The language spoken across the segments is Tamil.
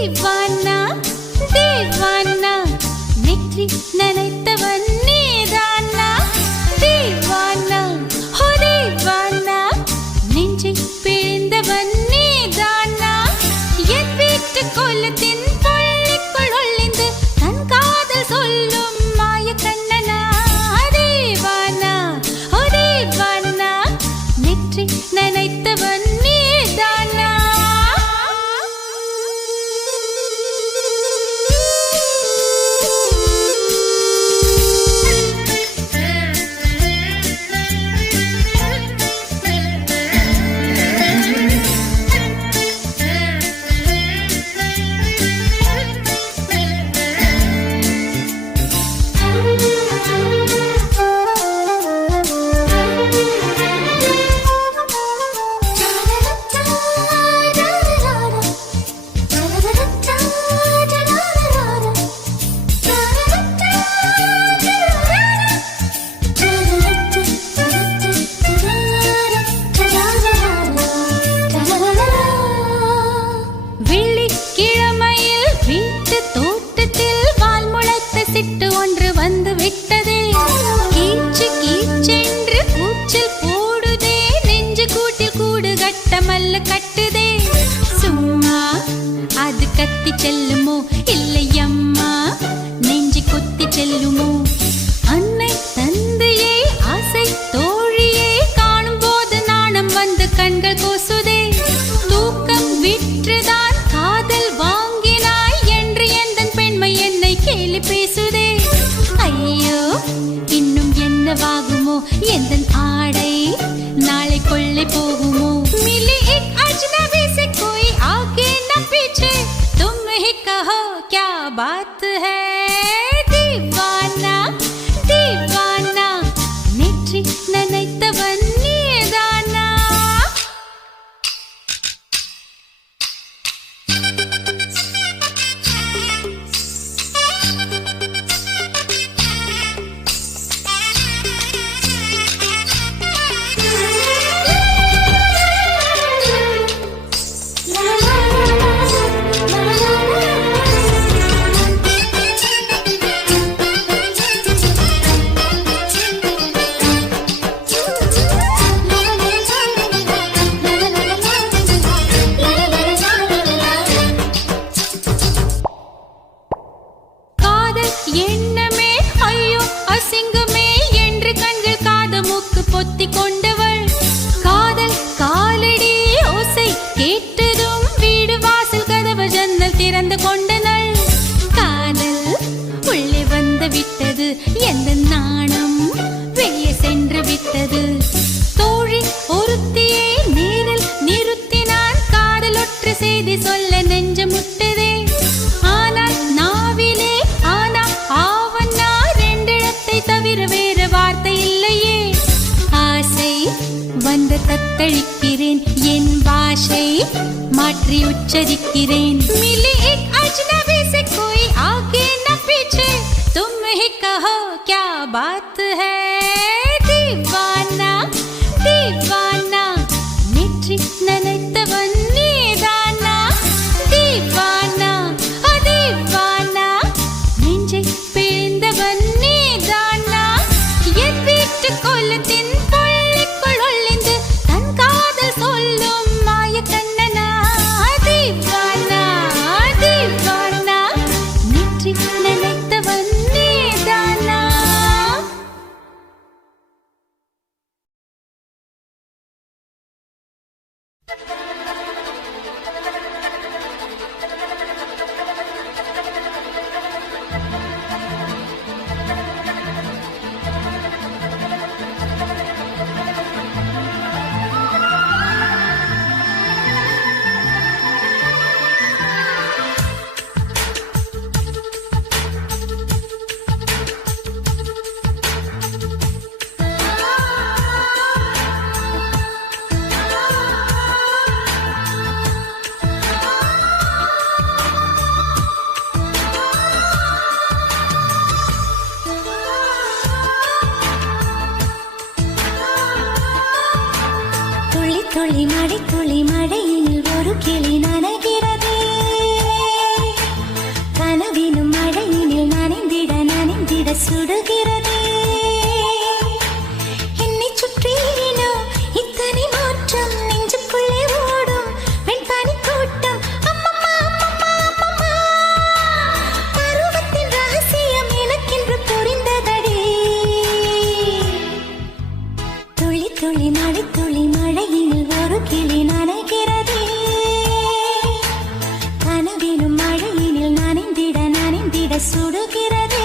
தீவானா தீவானா நெற்றி நனைத்தவன் நீதானா தீவானா ஹோ தீவானா நெஞ்சை பிழிந்தவன் நீதானா என் வீட்டு கோலத்தின் பள்ளிக்குள் ஒளிந்து தன் காதல் சொல்லும் மாய கண்ணனா தீவானா ஹோ தீவானா நெற்றி நனைத்தவன் நீதானா. கத்தி செல்லுமோ இல்லையம்மா நெஞ்சு கொத்தி செல்லுமோ அன்னை தந்தையே ஆசை தோழியே காணும் போது நாணம் வந்து கண்கள் கூசுதே தூக்கம் விற்றுதான் காதல் வாங்கினாய் என்று எந்தன் பெண்மை என்னை கேலி பேசுதே ஐயோ இன்னும் என்னவாகுமோ எந்தன் ஆடை நாளை கொள்ளை போகுமோ மிலி एक अजनबी से कोई आगे न पीछे तुम ही कहो क्या बात है दीवाना दीवाना नेற்றி நனைத்தவன் நீதானா. எண்ணமே ஐயோ அசிங்கமே என்று கண்கள் காது மூக்கு பொத்தி கொண்டவள் காதல் காலடி ஓசை கேட்டதும் வீடு வாசல் கதவு ஜன்னல் திறந்து கொண்டனள் காதல் உள்ளே வந்து விட்டது எந்த நாணம் வெளியே சென்று விட்டது தோழி ஒருத்தியை நேரில் நிறுத்தினான் காதல் ஒற்று செய்தி சொல்ல நெஞ்சு முட்டதே ஆனால் நாவிலே ஆவன்னா ரெண்டிடத்தை தவிர வேறு வார்த்தை இல்லையே ஆசை வந்து தத்தளிக்கிறேன் என் பாஷை மாற்றி உச்சரிக்கிறேன் मिली एक अजनबी से कोई आगे न पीछे तुम ही कहो क्या बात है दीवाना दीवाना नेற்றி நனைத்தவன் நீதானா दीवाना दीवाना நெஞ்சை பிழிந்தவன் நீதானா என் வீட்டு கோலத்தின் பள்ளிக்குள் ஒளிந்து தன் காதல் சொல்லும் மாய கண்ணனா தீவானா தீவானா நெற்றி நனைத்தவன் நீதானா. துளி துளி மழை துளி மழையில் ஒரு கிளி நனைகிறதே சுடுகிறதே. என்னை சுற்றினோ இத்தனை மாற்றம், நெஞ்சுக்குள்ளே ஓடும் வெண்பனி கூட்டம். அம்மம்மா அம்மம்மா அம்மம்மா, பருவத்தின் ரகசியம் எனக்கென்று புரிந்ததடி. துளி துளி மழை துளி மழையில் ஒரு கிளி நனைகிறதே. கனவிலும் மழையினில் நனைந்திட நனைந்திட சுடுகிறதே.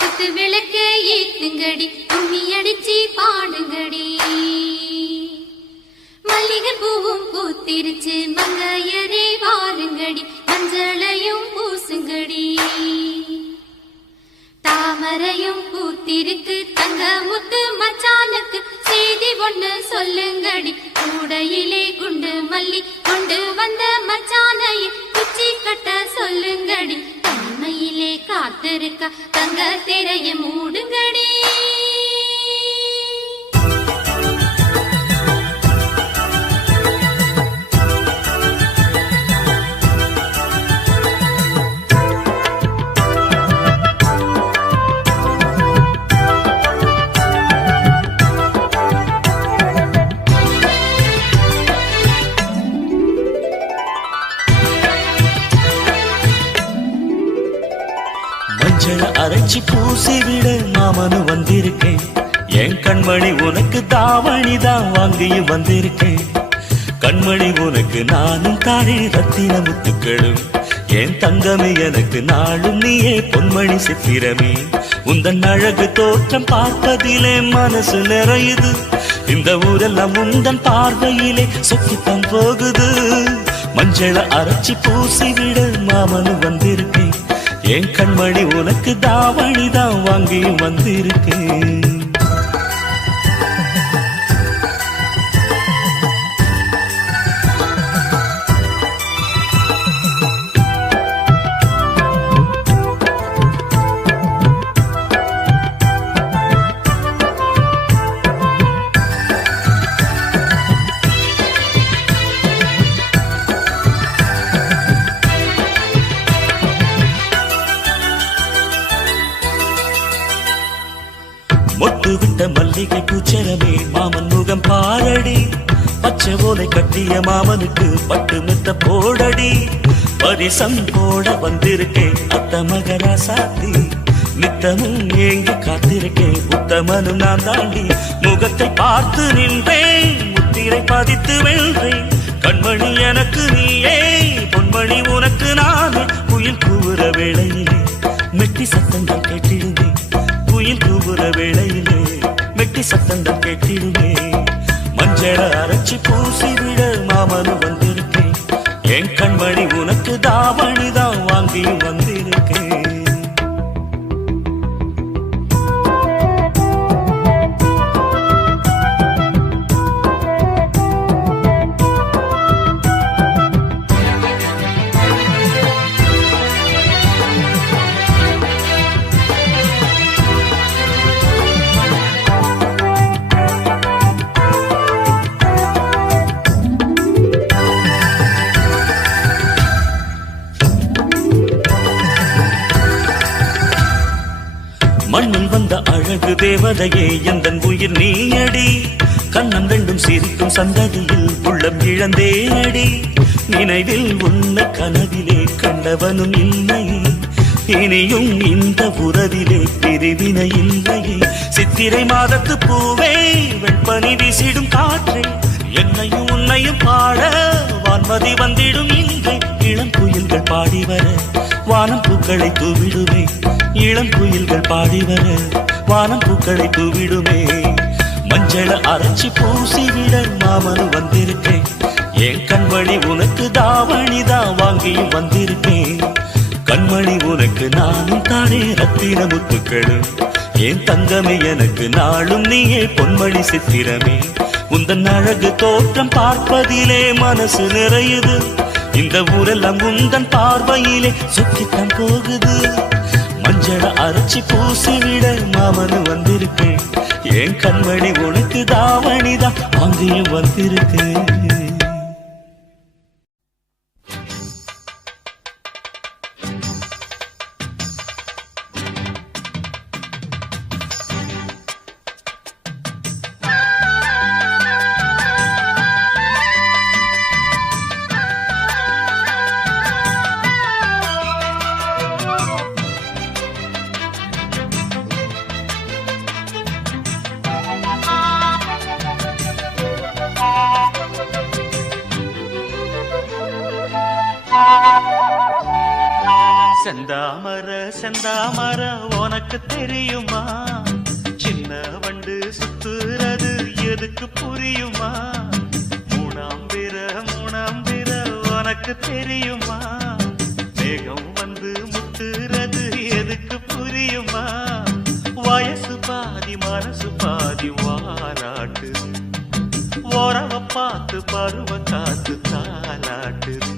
குத்து விளக்க ஏத்துங்கடி, கும்மி அடிச்சு பாடுங்கடி. மல்லிகை பூவும் பூத்திருச்சு, மங்கையரே வாருங்கடி, மஞ்சளையும் பூசுங்கடி. தாமரையும் பூத்திருக்கு, தங்க முத்து மச்சானுக்கு செய்தி ஒண்ணு சொல்லுங்கடி. கூடையிலே குண்டு மல்லி கொண்டு வந்த மச்சானையை குச்சி கட்ட சொல்லுங்கடி. தன்மையிலே காத்திருக்க தங்க திரைய மூடுங்கடி. அரைச்சி பூசி விட மாமனு வந்திருக்கேன். என் கண்மணி உனக்கு தாவணி தான் வாங்கியும் வந்திருக்கேன். கண்மணி உனக்கு நானும் தானே ரத்தின முத்துக்களும். என் தங்கமே எனக்கு நாளும் நீயே பொன்மணி சித்திரமே. உந்தன் அழகு தோற்றம் பார்ப்பதிலே மனசு நிறையுது. இந்த ஊரெல்லாம் உந்தன் பார்வையிலே சொக்கித்தான் போகுது. மஞ்சள அரைச்சி பூசி விட மாமனு வந்திருக்கேன். என் கண்மணி உனக்கு தாவணி தான் வாங்கியும் வந்திருக்கேன். மொட்டு விட்ட மல்லிகை பூச்சரமே மாமன் முகம் பாரடி. பச்சை ஓலை கட்டிய மாமனுக்கு பட்டு மெத்த போடடி. பரிசம் போட வந்திருக்கேன் அத்த மகரா சாத்தி. நித்தமும் ஏங்கி காத்திருக்கேன் உத்தமனும் நான் தாண்டி. முகத்தை பார்த்து நின்றேன் முத்திரை பதித்து வென்றேன். கண்மணி எனக்கு நீயே பொன்மணி உனக்கு நானே. குயில் கூவுற வேளையிலே மெட்டி சத்தங்கள் கேட்டிடுமே. குயில் கூவுற வேளையிலே மெட்டி சத்தங்கள் கேட்டிடுமே. மஞ்சள அரைச்சி பூசி விட மாமனு வந்திருக்கேன். என் கண்மணி உனக்கு தாவணி தான் வாங்கியும் வந்திருக்கேன். மண்ணில் வந்த அழகு தேவதையே எந்தன் உயிர் நீயடி. கண்ணம் ரெண்டும் சிரிக்கும் சந்ததியில் உள்ளம் இழந்தேடி. நினைவில் உன்னை கனவிலே கண்டவனும் இல்லையே. இனியும் இந்த உறவிலே பிரிவினை இல்லையே. சித்திரை மாதத்து பூவே வெண்பனி வீசிடும் காற்றே. என்னையும் உன்னையும் பாட வான்மதி வந்திடும் இங்கே. இளம் குயில்கள் பாடி வர வானம் பூக்களை தூவிடுமே. இளம் குயில்கள் பாடி வர வானம் பூக்களை தூவிடுமே. மஞ்சள அரைச்சி பூசி விட மாமனு வந்திருக்கேன். என் கண்மணி உனக்கு தாவணி தான் வாங்கியும் வந்திருக்கேன். கண்மணி உனக்கு நானும் தானே ரத்தின முத்துக்களும். என் தங்கமே எனக்கு நாளும் நீயே பொன்மணி சித்திரமே. உந்தன் அழகு தோற்றம் பார்ப்பதிலே மனசு நிறையுது. இந்த ஊரெல்லாம் உந்தன் பார்வையிலே சொக்கித்தான் போகுது. மஞ்சள அரைச்சி பூசி விட மாமனு வந்திருக்கேன். என் கண்மணி உனக்கு தாவணிதான் வாங்கியும் வந்திருக்கேன். செந்தாமர செந்தாமர உனக்கு தெரியுமா? சின்ன வண்டு சுத்துறது எதுக்கு புரியுமா? மூணாம்பிர உனக்கு தெரியுமா? மேகம் வந்து முத்துறது எதுக்கு புரியுமா? வயசு பாதி மனசு பாதி வாராட்டு. உறவ பார்த்து பருவ காத்து தாலாட்டுது.